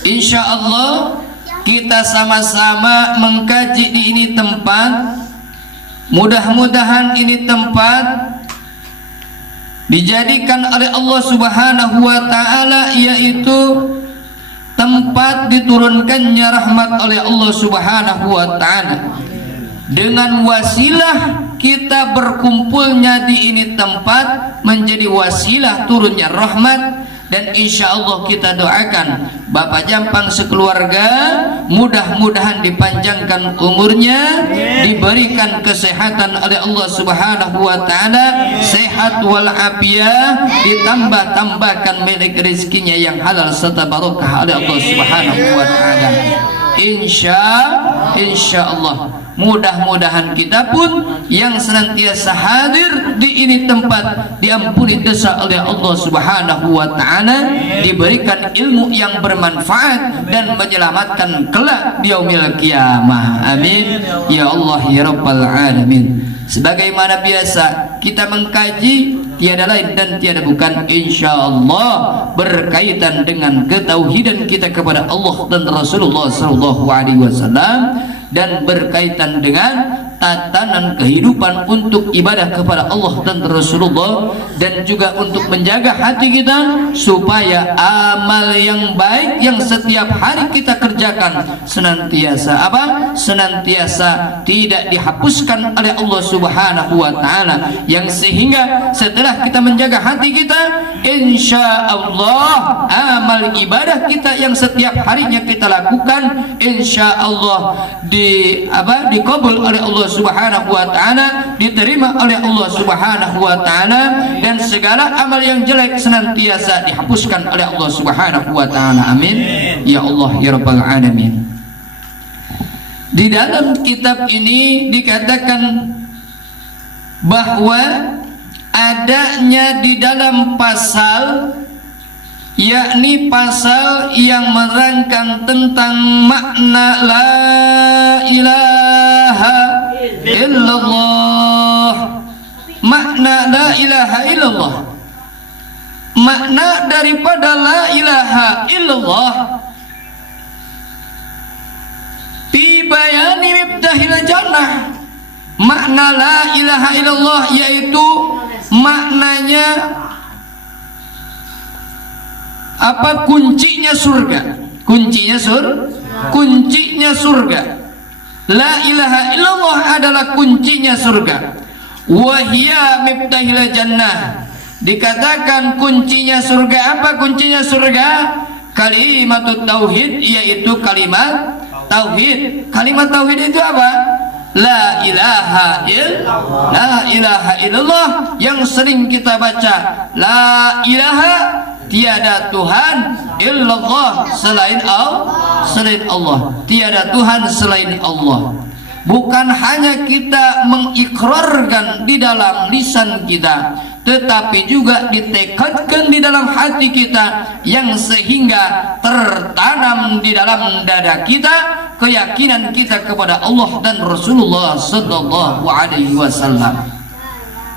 Insya Allah kita sama-sama mengkaji di ini tempat. Mudah-mudahan ini tempat dijadikan oleh Allah Subhanahu wa Ta'ala, yaitu tempat diturunkannya rahmat oleh Allah Subhanahu wa Ta'ala. Dengan wasilah kita berkumpulnya di ini tempat menjadi wasilah turunnya rahmat. Dan insya Allah kita doakan Bapak Jampang sekeluarga, mudah-mudahan dipanjangkan umurnya, diberikan kesehatan oleh Allah Subhanahu wa Ta'ala, sehat walafiat, ditambah-tambahkan milik rezekinya yang halal serta barokah oleh Allah Subhanahu wa Ta'ala. Insya Allah mudah-mudahan kita pun yang senantiasa hadir di ini tempat diampuni dosa oleh Allah Subhanahu wa Ta'ala, diberikan ilmu yang bermanfaat dan menyelamatkan kelak di yaumil qiyamah. Amin ya Allah ya rabbal alamin. Sebagaimana biasa kita mengkaji tiada lain dan tiada bukan insyaallah berkaitan dengan ketauhidan kita kepada Allah dan Rasulullah sallallahu alaihi wasallam, dan berkaitan dengan tatanan kehidupan untuk ibadah kepada Allah dan Rasulullah, dan juga untuk menjaga hati kita supaya amal yang baik yang setiap hari kita kerjakan senantiasa senantiasa tidak dihapuskan oleh Allah Subhanahu wa Ta'ala, yang sehingga setelah kita menjaga hati kita, insya Allah amal ibadah kita yang setiap harinya kita lakukan insya Allah dikabul oleh Allah Subhanahu wa Ta'ala, diterima oleh Allah Subhanahu wa Ta'ala, dan segala amal yang jelek senantiasa dihapuskan oleh Allah Subhanahu wa Ta'ala. Amin ya Allah ya rabbal alamin. Di dalam kitab ini dikatakan bahwa adanya di dalam pasal, yakni pasal yang merangkang tentang makna la ilaha illallah. Makna la ilaha illallah, makna daripada la ilaha illallah fi bayani miftahil jannah. Makna la ilaha illallah yaitu maknanya apa? Kuncinya surga. Kuncinya surga. La ilaha illallah adalah kuncinya surga. Wahia miftahil jannah. Dikatakan kuncinya surga. Apa kuncinya surga? Kalimatut tauhid, yaitu kalimat tauhid. Kalimat tauhid itu apa? La ilaha illallah. La ilaha illallah yang sering kita baca. La ilaha, tiada Tuhan illallah selain Allah. Tiada Tuhan selain Allah. Bukan hanya kita mengikrarkan di dalam lisan kita, tetapi juga ditekadkan di dalam hati kita, yang sehingga tertanam di dalam dada kita keyakinan kita kepada Allah dan Rasulullah sallallahu alaihi wasallam.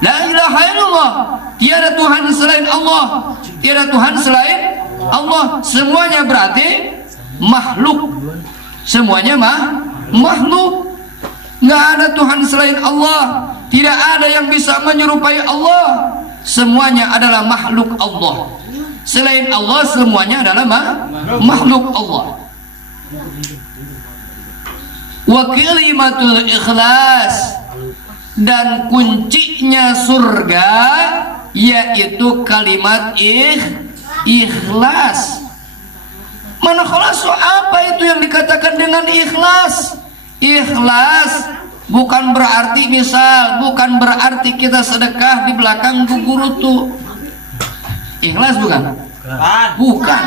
La ilaha illallah, tiada Tuhan selain Allah. Tiada Tuhan selain Allah. Semuanya berarti makhluk. Semuanya makhluk. Nggak ada Tuhan selain Allah. Tidak ada yang bisa menyerupai Allah. Semuanya adalah makhluk Allah. Selain Allah semuanya adalah makhluk Allah. Wa kalimatul ikhlas, dan kuncinya surga yaitu kalimat ikhlas. Mana khalasu, apa itu yang dikatakan dengan ikhlas? Ikhlas bukan berarti bukan berarti kita sedekah di belakang guru tuh. Ikhlas bukan? Bukan.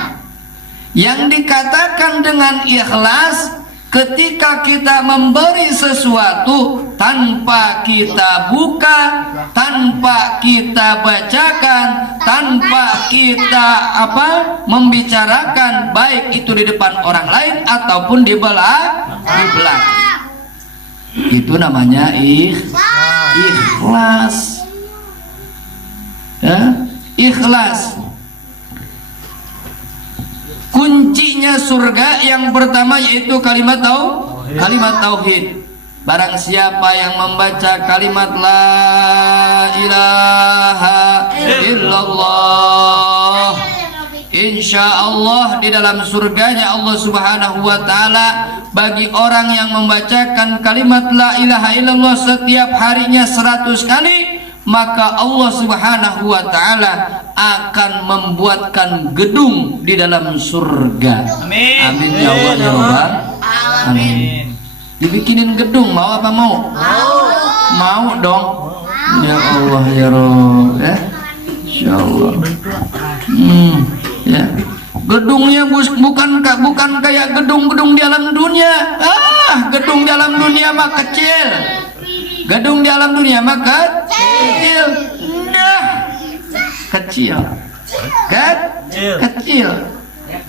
Yang dikatakan dengan ikhlas ketika kita memberi sesuatu tanpa kita buka, tanpa kita bacakan, tanpa kita membicarakan, baik itu di depan orang lain ataupun di belakang. Itu namanya ikhlas. Ya? Ikhlas. kuncinya surga yang pertama yaitu kalimat tauhid. Barang siapa yang membaca kalimat la ilaha illallah, insya Allah di dalam surganya Allah Subhanahu wa ta'ala. Bagi orang yang membacakan kalimat la ilaha illallah setiap harinya 100 kali, maka Allah Subhanahu wa ta'ala akan membuatkan gedung di dalam surga. Amin. Amin ya Allah ya Rabbal alamin. Dibikinin gedung, mau apa mau? Mau dong. Ya Allah ya Rabb, ya. Insyaallah. Ya. Gedungnya bukan kayak gedung-gedung di alam dunia. Gedung di alam dunia mah kecil. Gedung di alam dunia mah kecil. Kecil. Kecil.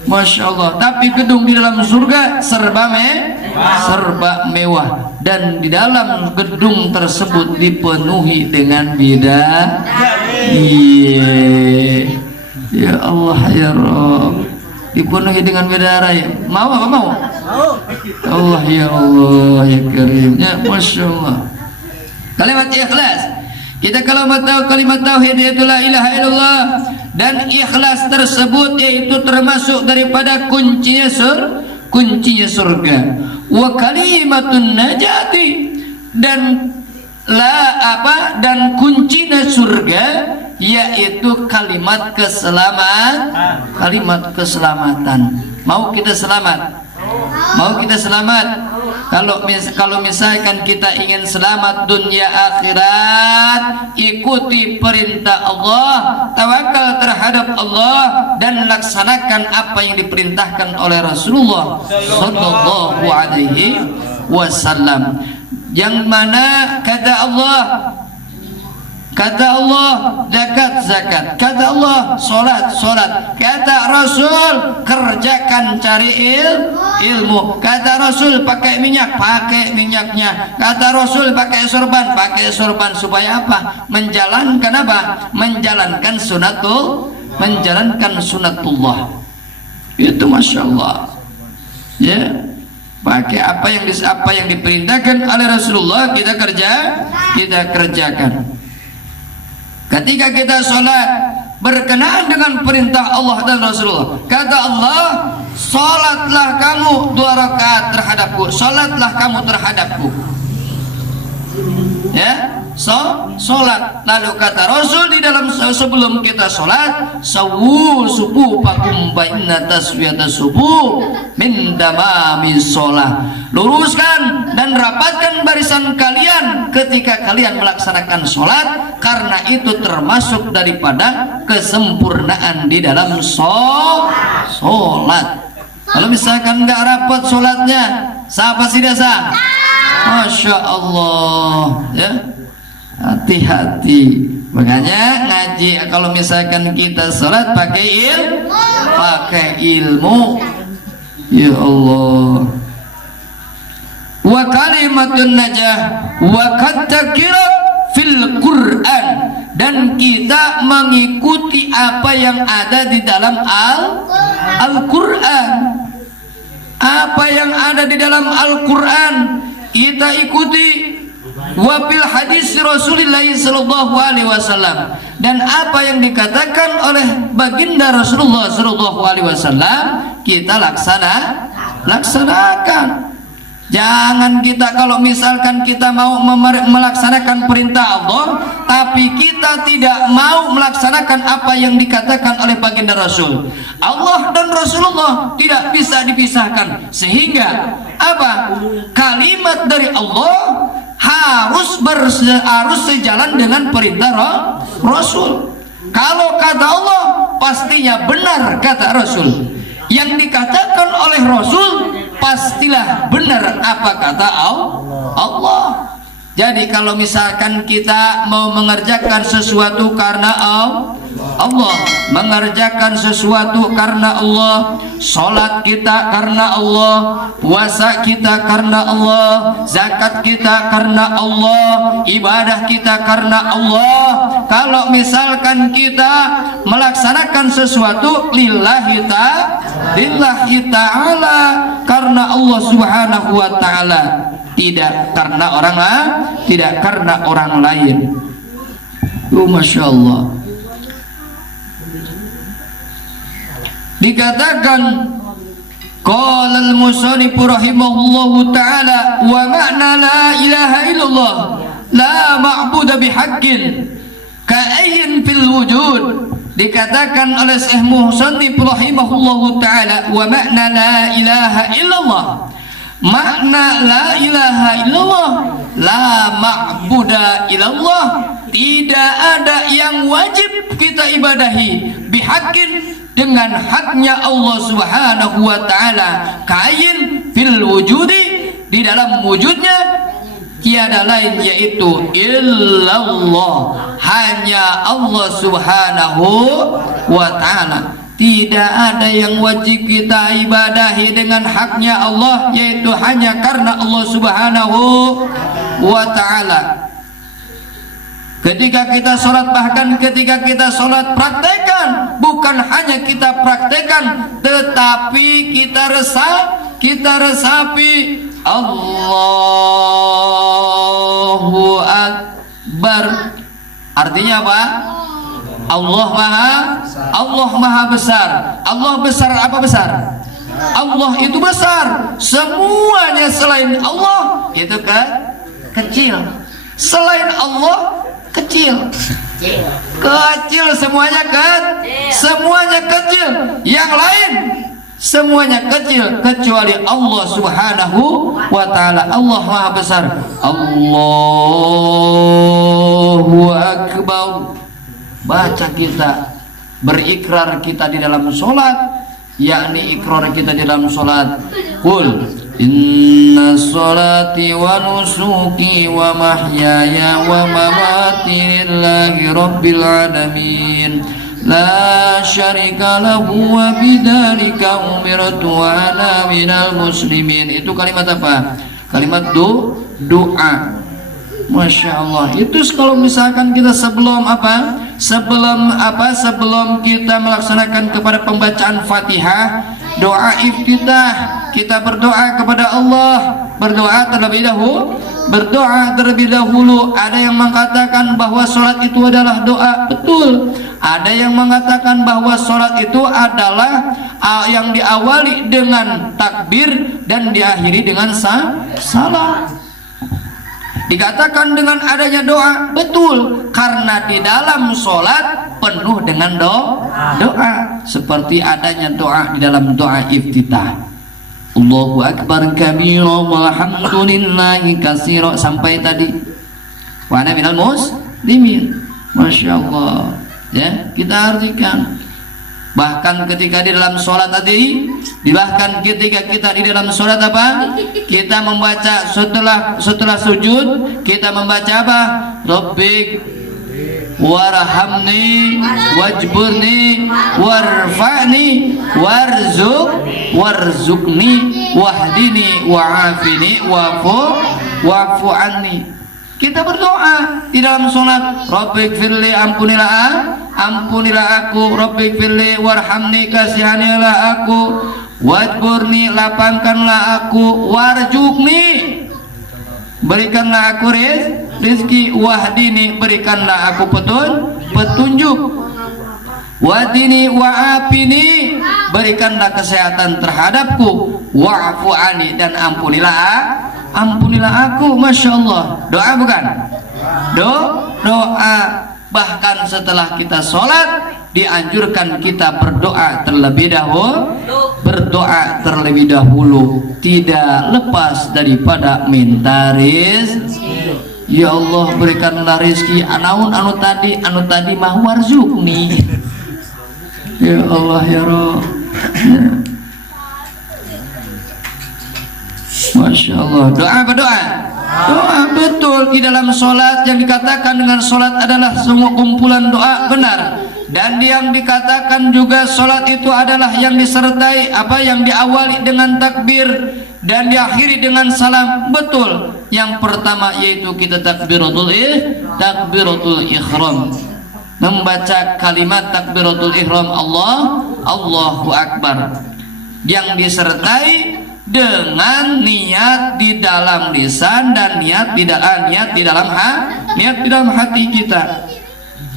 Masya Allah. Tapi gedung di dalam surga serba mewah, dan di dalam gedung tersebut dipenuhi dengan bidadari. Ya Allah ya Rabb, dipenuhi dengan bidadari. Mau apa mau? Allah ya Allah ya Karim. Ya Masya Allah. Kalimat ikhlas. Kita kalau mau tahu kalimat tauhid yaitu la ilaha illallah, dan ikhlas tersebut yaitu termasuk daripada kuncinya surga. Wa kalimatun najati, dan dan kuncinya surga yaitu kalimat keselamatan. Mau kita selamat? Mau kita selamat? Kalau misalkan kita ingin selamat dunia akhirat, ikuti perintah Allah, tawakal terhadap Allah, dan laksanakan apa yang diperintahkan oleh Rasulullah sallallahu alaihi wasallam. Yang mana kata Allah zakat, kata Allah solat, kata Rasul kerjakan cari ilmu, kata Rasul pakai minyaknya, kata Rasul pakai sorban, supaya apa? Menjalankan sunatullah. Itu Masya Allah ya. Pakai apa yang diperintahkan oleh Rasulullah kita kerjakan. Ketika kita sholat berkenaan dengan perintah Allah dan Rasulullah, kata Allah, sholatlah kamu 2 rakaat terhadapku, sholatlah kamu terhadapku. Ya, sholat. Lalu kata Rasul di dalam sebelum kita sholat, subuh pakum bainna taswiyata subuh min damami sholat. Luruskan dan rapatkan barisan kalian ketika kalian melaksanakan sholat, karena itu termasuk daripada kesempurnaan di dalam sholat. Kalau misalkan nggak rapat sholatnya, siapa sih dasa? Masya Allah ya. Hati-hati. Makanya ngaji, kalau misalkan kita sholat pakai ilmu. Ya Allah. Wa kalimatun najah wa katakira fil Quran, dan kita mengikuti apa yang ada di dalam Al-Quran. Apa yang ada di dalam Al-Quran kita ikuti. Wafil hadis Rasulullah sallallahu alaihi wasallam, dan apa yang dikatakan oleh baginda Rasulullah sallallahu alaihi wasallam kita laksanakan. Jangan kita kalau misalkan kita mau melaksanakan perintah Allah, tapi kita tidak mau melaksanakan apa yang dikatakan oleh baginda Rasul. Allah dan Rasulullah tidak bisa dipisahkan, sehingga apa? Kalimat dari Allah harus sejalan dengan perintah Rasul. Kalau kata Allah pastinya benar kata Rasul. Yang dikatakan oleh Rasul pastilah benar apa kata Allah. Jadi kalau misalkan kita mau mengerjakan sesuatu karena Allah, mengerjakan sesuatu karena Allah, sholat kita karena Allah, puasa kita karena Allah, zakat kita karena Allah, ibadah kita karena Allah. Kalau misalkan kita melaksanakan sesuatu lillahi ta'ala, karena Allah subhanahu wa ta'ala, tidak karena orang lain. Masya Allah. Dikatakan qala al-musannif rahimahullahu ta'ala wa ma'na la ilaha illallah la ma'budu bihaqqin ka'ayyin fil wujud. Dikatakan oleh Syekh Musannif rahimahullahu ta'ala wa ma'na la ilaha illallah, makna la ilaha illallah, la ma'buda illallah, tidak ada yang wajib kita ibadahi bihaqqin, dengan haknya Allah subhanahu wa ta'ala, kain fil wujudi, di dalam wujudnya tiada lain yaitu illallah, hanya Allah subhanahu wa ta'ala. Tidak ada yang wajib kita ibadahi dengan haknya Allah, yaitu hanya karena Allah subhanahu wa ta'ala. Ketika kita sholat, bahkan ketika kita sholat, praktekan, bukan hanya kita praktekan, tetapi kita resapi. Allahu Akbar, artinya apa? Allah maha besar. Allah besar, apa besar? Allah itu besar. Semuanya selain Allah itu kecil. Selain Allah kecil, semuanya semuanya kecil. Yang lain semuanya kecil kecuali Allah subhanahu wa ta'ala. Allah maha besar. Allahu Akbar. Baca kita, berikrar kita di dalam sholat, yakni ikrar kita di dalam sholat. Qul inna sholati wa nusuki wa mahyaya wa mamati lillahi rabbil alamin la syarika lahu wa bidzalika umirtu wa ana minal muslimin. Itu kalimat apa? Kalimat doa. Masya Allah. Itu kalau misalkan kita sebelum kita melaksanakan kepada pembacaan Fatihah, doa iftitah, kita berdoa kepada Allah, berdoa terlebih dahulu. Ada yang mengatakan bahwa sholat itu adalah doa, betul. Ada yang mengatakan bahwa sholat itu adalah yang diawali dengan takbir dan diakhiri dengan salam. Dikatakan dengan adanya doa, betul, karena di dalam sholat penuh dengan doa, seperti adanya doa di dalam doa iftitah. Allahu Akbar kabira walhamdulillahi katsira, sampai tadi wa ana minal muslimin. Masya Allah, ya, kita artikan. Bahkan ketika di dalam sholat tadi, bahkan ketika kita di dalam sholat apa? Kita membaca setelah sujud, kita membaca apa? Rabbik warhamni wajburni warfa'ni warzuqni wahdini wa'afini wa'fu anni. Kita berdoa di dalam sholat, Rabbik firli, ampunilah aku, Rabbik firli warhamni, kasihanilah aku, wajburni, lapangkanlah aku, warjukni, berikanlah aku rizki, wahdini, berikanlah aku petunjuk, wadini wa'afini, berikanlah kesehatan terhadapku, wa'fu ani, dan ampunilah aku. Masya Allah. Doa bukan? Doa. Bahkan setelah kita sholat dianjurkan kita berdoa terlebih dahulu, tidak lepas daripada minta rizki. Ya Allah, berikanlah rizki anu tadi mah warzuqni. Ya Allah ya Rabb. Masya Allah. Doa apa doa? Doa, betul. Di dalam sholat yang dikatakan dengan sholat adalah semua kumpulan doa, benar. Dan yang dikatakan juga salat itu adalah yang disertai yang diawali dengan takbir dan diakhiri dengan salam. Betul. Yang pertama yaitu kita takbiratul ihram, membaca kalimat takbiratul ihram Allahu Akbar, yang disertai dengan niat di dalam lisan dan niat di dalam hati kita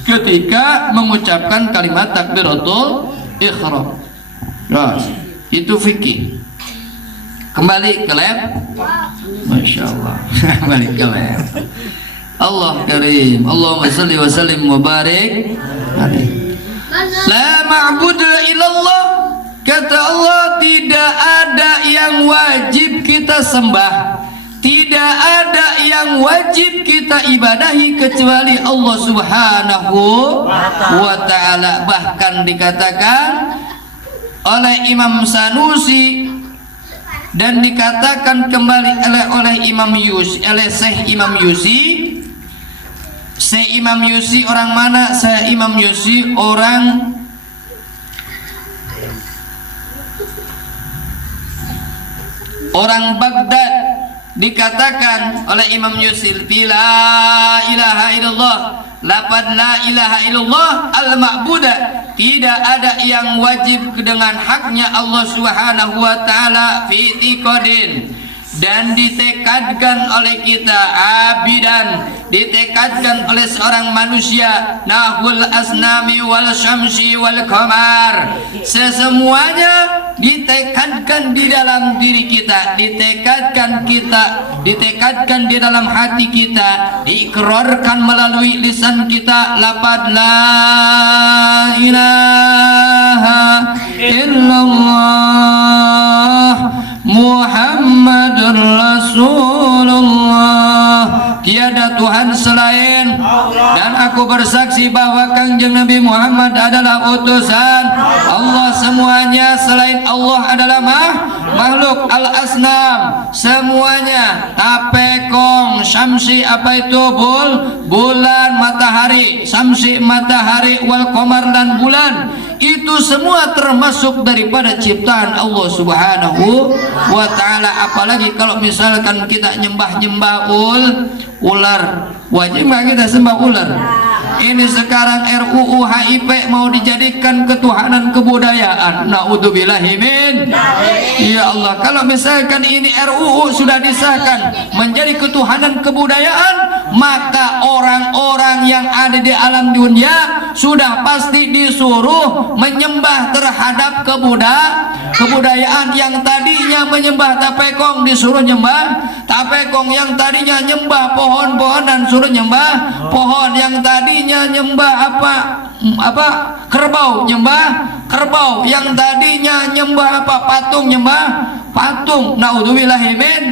ketika mengucapkan kalimat takbiratul ihram. Itu fikih. Kembali ke lab. Masya Allah. Kembali ke lab. Allah karim. Allahumma salli wa sallim wa barik. La ma'budu illallah. Kata Allah, tidak ada yang wajib kita sembah, tidak ada yang wajib kita ibadahi kecuali Allah Subhanahu wa ta'ala. Bahkan dikatakan oleh Imam Sanusi dan dikatakan kembali oleh Syekh Imam Yusi. Syekh Imam Yusi orang mana? Syekh Imam Yusi orang Baghdad. Dikatakan oleh Imam Yusil, la ilaha illallah, lafaz la ilaha illallah al-ma'budah, tidak ada yang wajib dengan haknya Allah Subhanahu wa ta'ala fi tiqadin, dan ditekadkan oleh kita abidan, ditekadkan oleh seorang manusia, nahul asnami wal syamsi wal qamar, sesemuanya ditekadkan di dalam diri kita, ditekadkan di dalam hati kita, diikrarkan melalui lisan kita, lafaz la ilaha illallah Muhammadur Rasulullah, tiada Tuhan selain, dan aku bersaksi bahwa Kangjeng Nabi Muhammad adalah utusan Allah. Semuanya selain Allah adalah makhluk. Al-asnam semuanya, tapekong, syamsi apa itu bulan, matahari, syamsi matahari, wal qamar dan bulan, itu semua termasuk daripada ciptaan Allah Subhanahu wa ta'ala. Apalagi kalau misalkan kita nyembah ular, wajib nggak kita sembah ular? Ini sekarang RUU HIP mau dijadikan ketuhanan kebudayaan. Naudzubillahi min. Ya Allah, kalau misalkan ini RUU sudah disahkan menjadi ketuhanan kebudayaan, maka orang-orang yang ada di alam dunia sudah pasti disuruh menyembah terhadap kebudayaan. Yang tadinya menyembah tapekong disuruh nyembah tapekong, yang tadinya nyembah pohon-pohonan suruh nyembah pohon, yang tadinya nyembah kerbau nyembah kerbau, yang tadinya nyembah patung nyembah patung. Naudzubillahi min.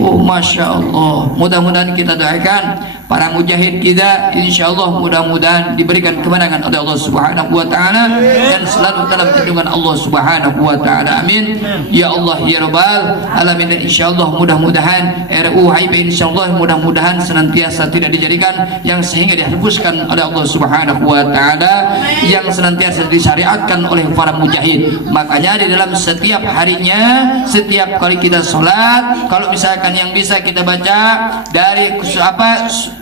Masya Allah. Mudah-mudahan kita doakan para mujahid kita, insyaallah mudah-mudahan diberikan kemenangan oleh Allah Subhanahu wa ta'ala dan selalu dalam lindungan Allah Subhanahu wa ta'ala. Amin ya Allah ya rabbal alamin. Insyaallah mudah-mudahan RUU HIP insyaallah mudah-mudahan senantiasa tidak dijadikan yang sehingga dihapuskan oleh Allah Subhanahu wa ta'ala, yang senantiasa disyariatkan oleh para mujahid. Makanya di dalam setiap harinya, setiap kali kita sholat, kalau misalkan yang bisa kita baca dari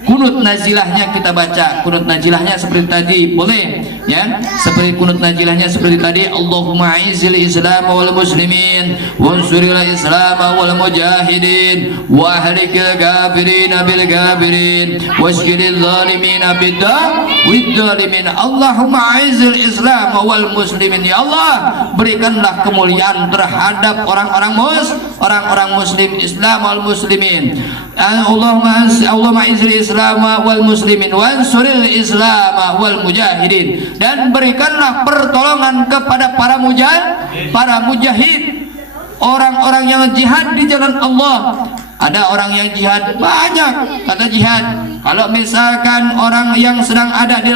kunut nazilahnya, kita baca kunut nazilahnya seperti tadi, boleh ya, seperti kunut nazilahnya seperti tadi, Allahumma a'izzil islam wal muslimin wansuril islam wal mujahidin wa ahlikil kafirin bil kafirin wasjidil zalimin bid zalimin. Allahumma a'izzil islam wal muslimin. Ya Allah, berikanlah kemuliaan terhadap orang-orang muslim, Islam wal muslimin. Allahumma izzil islam wal muslimin wansuril islam wal mujahidin, dan berikanlah pertolongan kepada para mujahid, orang-orang yang jihad di jalan Allah. Ada orang yang jihad banyak, kata jihad. Kalau misalkan orang yang sedang ada di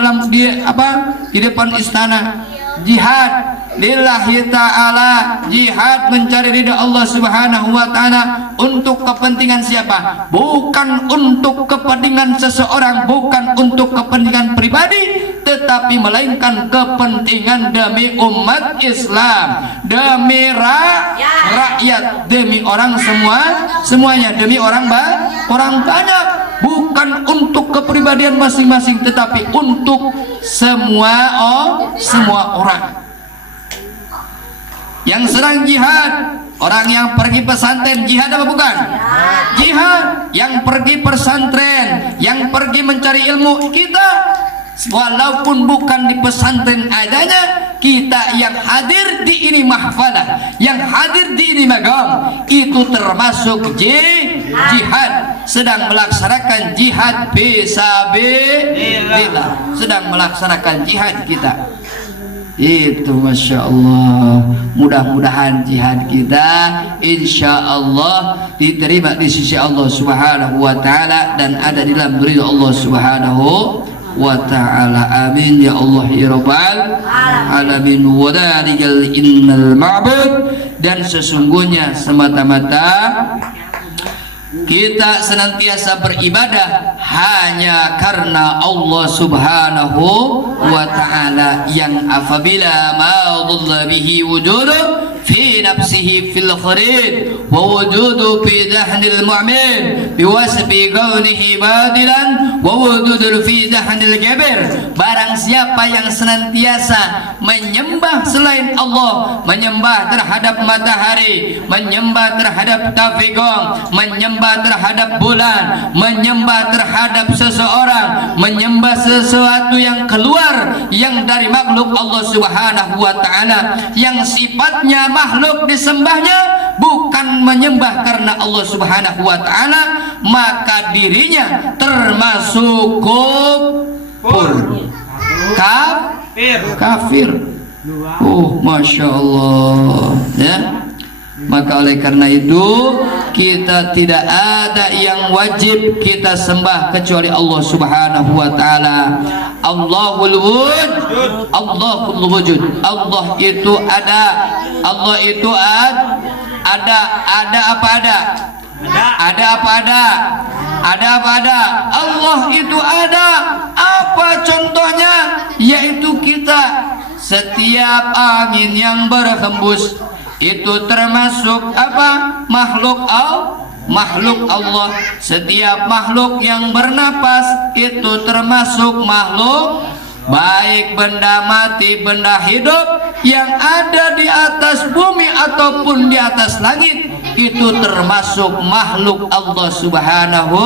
depan istana, jihad lillahi ta'ala, jihad mencari ridha Allah Subhanahu wa taala. Untuk kepentingan siapa? Bukan untuk kepentingan seseorang, bukan untuk kepentingan pribadi, tetapi melainkan kepentingan demi umat Islam, demi rakyat, demi orang semuanya, demi orang banyak, bukan untuk kepribadian masing-masing, tetapi untuk semua orang yang sedang jihad. Orang yang pergi pesantren jihad apa bukan? Jihad. Yang pergi pesantren, yang pergi mencari ilmu, kita walaupun bukan di pesantren adanya, kita yang hadir di ini mahfalah, yang hadir di ini magam, itu termasuk jihad, sedang melaksanakan jihad fisabilillah, sedang melaksanakan jihad kita. Itu Masya Allah. Mudah-mudahan jihad kita insya Allah diterima di sisi Allah Subhanahu wa ta'ala dan ada di dalam ridha Allah Subhanahu wa ta'ala. Amin ya Allah ya Rabbal alamin. Wa dhalikal innal ma'bud, dan sesungguhnya semata-mata kita senantiasa beribadah hanya karena Allah Subhanahu wa ta'ala, yang apabila ma dhalla bihi wujudu fi nafsihi fil kharid wa wujudu fi dahnil mu'min biwasbi qawlihi badilan wa wujudu fi dahnil jabir. Barang siapa yang senantiasa menyembah selain Allah, menyembah terhadap matahari, menyembah terhadap tafigong, menyembah terhadap bulan, menyembah terhadap seseorang, menyembah sesuatu yang keluar yang dari makhluk Allah Subhanahu wa ta'ala, yang sifatnya makhluk disembahnya, bukan menyembah karena Allah Subhanahu wa ta'ala, maka dirinya termasuk kafir. Masya Allah ya. Maka oleh karena itu kita tidak ada yang wajib kita sembah kecuali Allah Subhanahu wa ta'ala. Allahul wujud, Allahul wujud. Allah itu ada. Allah itu ada apa ada? Ada apa ada? Ada apa ada? Allah itu ada. Apa contohnya? Yaitu kita. Setiap angin yang berhembus itu termasuk apa? Makhluk Allah. Setiap makhluk yang bernapas itu termasuk makhluk, baik benda mati, benda hidup yang ada di atas bumi ataupun di atas langit, itu termasuk makhluk Allah Subhanahu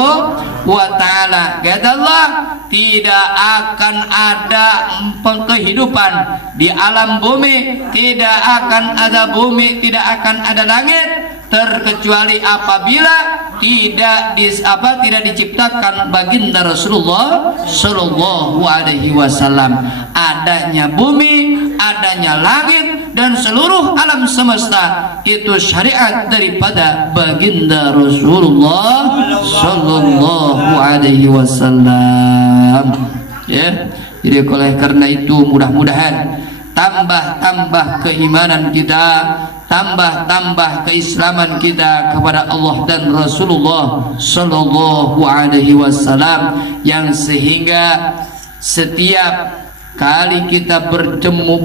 wa ta'ala. Kata Allah, tidak akan ada kehidupan di alam bumi, tidak akan ada bumi, tidak akan ada langit, terkecuali apabila tidak diciptakan baginda Rasulullah Shallallahu Alaihi Wasallam. Adanya bumi, adanya langit, dan seluruh alam semesta itu syariat daripada baginda Rasulullah Shallallahu Alaihi Wasallam. Ya, jadi oleh karena itu mudah-mudahan tambah keimanan kita, tambah keislaman kita kepada Allah dan Rasulullah Sallallahu Alaihi Wasallam, yang sehingga setiap kali kita bertemu,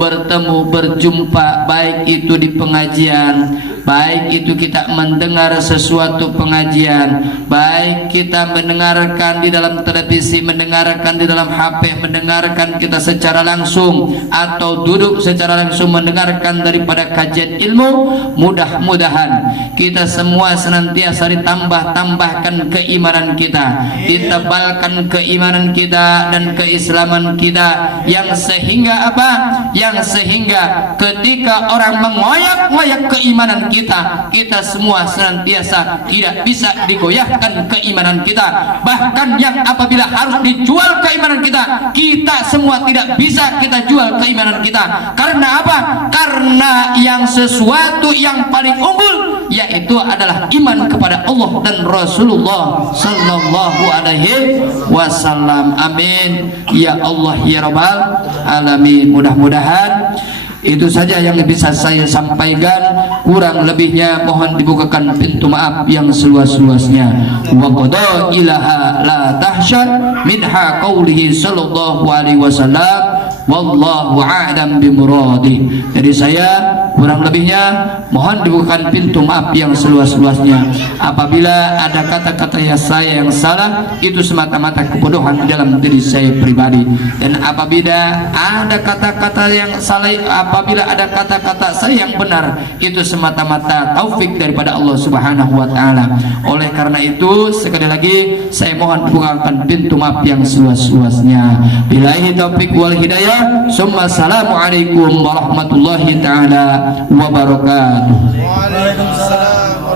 berjumpa, baik itu di pengajian, baik itu kita mendengar sesuatu pengajian, baik kita mendengarkan di dalam televisi, mendengarkan di dalam HP, mendengarkan kita secara langsung, atau duduk secara langsung mendengarkan daripada kajian ilmu, mudah-mudahan kita semua senantiasa ditambahkan keimanan kita, ditebalkan keimanan kita dan keislaman kita, yang sehingga apa? Yang sehingga ketika orang mengoyak-ngoyak keimanan kita, kita semua senantiasa tidak bisa digoyahkan keimanan kita. Bahkan yang apabila harus dijual keimanan kita, kita semua tidak bisa kita jual keimanan kita. Karena apa? Karena yang sesuatu yang paling unggul yaitu adalah iman kepada Allah dan Rasulullah Sallallahu Alaihi Wasallam. Amin ya Allah ya Rabbal alamin. Mudah-mudahan Itu saja yang bisa saya sampaikan, kurang lebihnya mohon dibukakan pintu maaf yang seluas-luasnya. Wa qada ilaha la tahsyad minha qaulihi sallallahu alaihi wasallam wallahu a'lam bimuradi. Jadi saya kurang lebihnya mohon dibukakan pintu maaf yang seluas-luasnya. Apabila ada kata-kata yang salah, itu semata-mata kebodohan dalam diri saya pribadi. Dan apabila ada kata-kata yang salah, apabila ada kata-kata saya yang benar, itu semata-mata taufik daripada Allah Subhanahu wa taala. Oleh karena itu sekali lagi saya mohon dibukakan pintu maaf yang seluas-luasnya. Billahi taufik wal hidayah. Summa assalamualaikum warahmatullahi taala wabarakatuh. Waalaikumsalam.